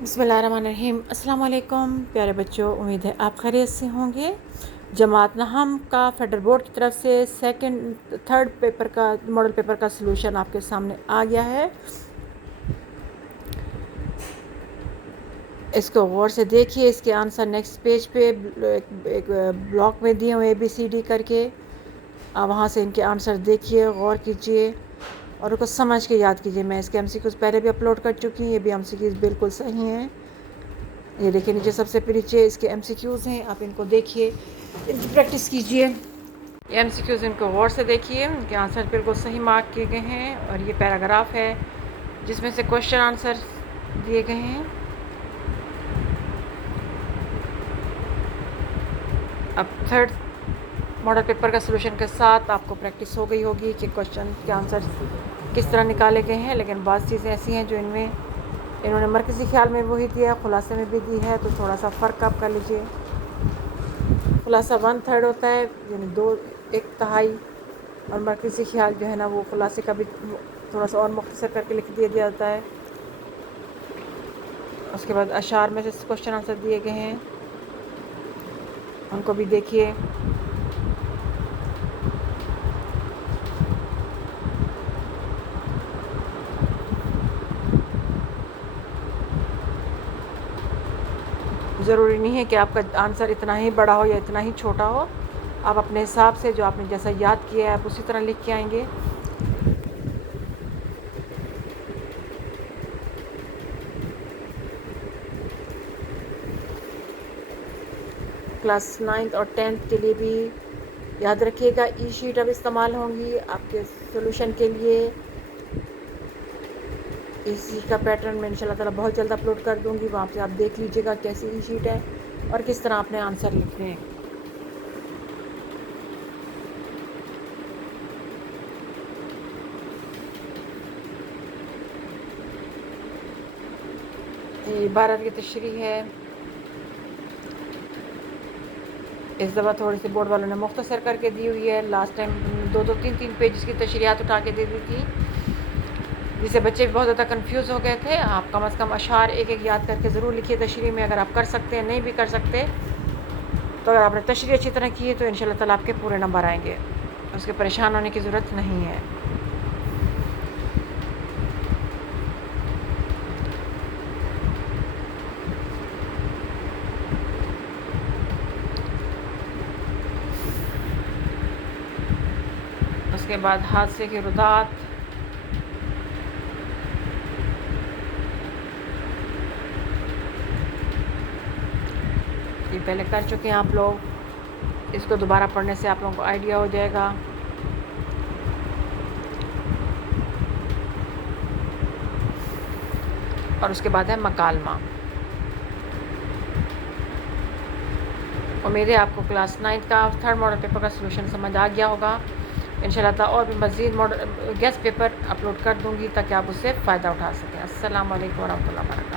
बिस्मिल्लाहिर्रहमानिर्रहीम। अस्सलाम वालेकुम प्यारे बच्चों, उम्मीद है आप खैरियत से होंगे। जमात नहम का फेडरल बोर्ड की तरफ से थर्ड पेपर का मॉडल पेपर का सलूशन आपके सामने आ गया है। इसको गौर से देखिए। इसके आंसर नेक्स्ट पेज पे एक ब्लॉक में दिए हुए ABCD करके, वहाँ से इनके आंसर देखिए, गौर कीजिए और उनको समझ के याद कीजिए। मैं इसके MCQs पहले भी अपलोड कर चुकी हूँ, ये भी MCQs बिल्कुल सही हैं। ये देखिए नीचे सबसे नीचे इसके MCQs हैं, आप इनको देखिए, इनकी प्रैक्टिस कीजिए। ये MCQs इनको गौर से देखिए, इनके आंसर बिल्कुल सही मार्क किए गए हैं और ये पैराग्राफ है जिसमें से क्वेश्चन आंसर दिए गए हैं। अब थर्ड मॉडल पेपर का सलूशन के साथ आपको प्रैक्टिस हो गई होगी कि क्वेश्चन के आंसर किस तरह निकाले गए हैं, लेकिन बहुत चीज़ें ऐसी हैं जो इन्होंने मरकज़ी ख्याल में वही दिया, खुलासे में भी दी है, तो थोड़ा सा फ़र्क आप कर लीजिए। खुलासा 1/3 होता है, यानी 1/2, और मरकज़ी ख्याल जो है ना वो खुलासे का भी थोड़ा सा और मुख्तसर करके लिख दिया जाता है। उसके बाद अशार में से क्वेश्चन आंसर दिए गए हैं, उनको भी देखिए। ज़रूरी नहीं है कि आपका आंसर इतना ही बड़ा हो या इतना ही छोटा हो, आप अपने हिसाब से जो आपने जैसा याद किया है आप उसी तरह लिख के आएंगे। क्लास 9th और 10th के लिए भी याद रखिएगा, शीट अब इस्तेमाल होंगी आपके सॉल्यूशन के लिए। इसी का पैटर्न मैं इंशाल्लाह ताला बहुत जल्द अपलोड कर दूंगी, वहाँ से आप देख लीजिएगा कैसी शीट है और किस तरह आपने आंसर लिखने हैं। ये इबारत की तशरीह है, इस दफ़ा थोड़ी सी बोर्ड वालों ने मुख्तसर करके दी हुई है। लास्ट टाइम 2-3 पेज की तशरीहात उठा के दे दी थी, जिससे बच्चे भी बहुत ज़्यादा कंफ्यूज हो गए थे। आप कम से कम अशार एक याद करके ज़रूर लिखिए तशरीह में, अगर आप कर सकते हैं। नहीं भी कर सकते तो अगर आपने तशरीह अच्छी तरह की है तो इंशाल्लाह ताला आपके पूरे नंबर आएंगे, उसके परेशान होने की ज़रूरत नहीं है। उसके बाद हादसे की रुदात, ये पहले कर चुके हैं आप लोग, इसको दोबारा पढ़ने से आप लोगों को आइडिया हो जाएगा। और उसके बाद है मकालमा। उम्मीद है आपको क्लास 9th का थर्ड मॉडल पेपर का सलूशन समझ आ गया होगा। इंशाल्लाह ताला और भी मज़ीद मॉडल गेस्ट पेपर अपलोड कर दूँगी ताकि आप उससे फ़ायदा उठा सकें। अस्सलाम वालेकुम वरहमतुल्लाहि वबरकातुहू।